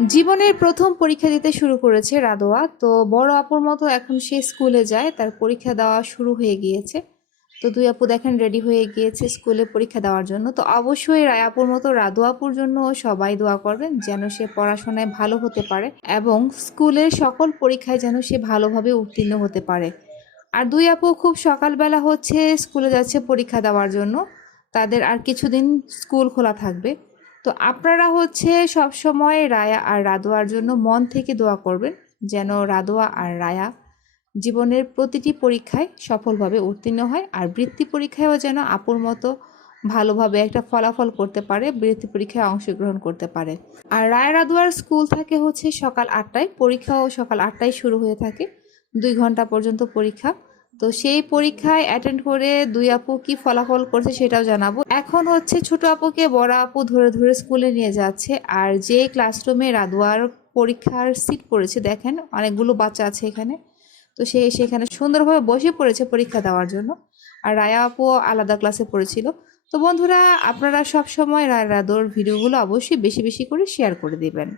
জীবনের প্রথম পরীক্ষা দিতে শুরু করেছে রাদোয়া। তো বড় আপুর মতো এখন সে স্কুলে যায়, তার পরীক্ষা দেওয়া শুরু হয়ে গিয়েছে। তো দুই আপু দেখেন রেডি হয়ে গিয়েছে স্কুলে পরীক্ষা দেওয়ার জন্য। তো অবশ্যই রায় আপুর মতো রাদু আপুর জন্য সবাই দোয়া করবেন যেন সে পড়াশোনায় ভালো হতে পারে এবং স্কুলের সকল পরীক্ষায় যেন সে ভালোভাবে উত্তীর্ণ হতে পারে। আর দুই আপু খুব সকালবেলা হচ্ছে স্কুলে যাচ্ছে পরীক্ষা দেওয়ার জন্য। তাদের আর কিছুদিন স্কুল খোলা থাকবে। তো আপনারা হচ্ছে সব সময় রায়া আর রাদোয়ার জন্য মন থেকে দোয়া করবেন, যেন রাদোয়া আর রায়া জীবনের প্রতিটি পরীক্ষায় সফলভাবে উত্তীর্ণ হয় আর বৃত্তি পরীক্ষায়ও যেন আপুর মতো ভালোভাবে একটা ফলাফল করতে পারে, বৃত্তি পরীক্ষায় অংশগ্রহণ করতে পারে। আর রায় রাদুয়ার স্কুল থাকে হচ্ছে সকাল আটটায়, পরীক্ষাও সকাল আটটায় শুরু হয়ে থাকে। দুই ঘণ্টা পর্যন্ত পরীক্ষা। তো সেই পরীক্ষায় অ্যাটেন্ড করে দুই আপু কি ফলাফল করছে সেটাও জানাব। এখন হচ্ছে ছোট আপুকে বড় আপু ধরে ধরে স্কুলে নিয়ে যাচ্ছে। আর যে ক্লাসরুমে রাদুয়ার পরীক্ষার সিট পড়েছে, দেখেন অনেকগুলো বাচ্চা আছে এখানে। তো সে সেখানে সুন্দরভাবে বসে পড়েছে পরীক্ষা দেওয়ার জন্য। আর রায়া আপুও আলাদা ক্লাসে পড়েছিল। তো বন্ধুরা, আপনারা সব সময় রায় রাদোর ভিডিওগুলো অবশ্যই বেশি বেশি করে শেয়ার করে দিবেন।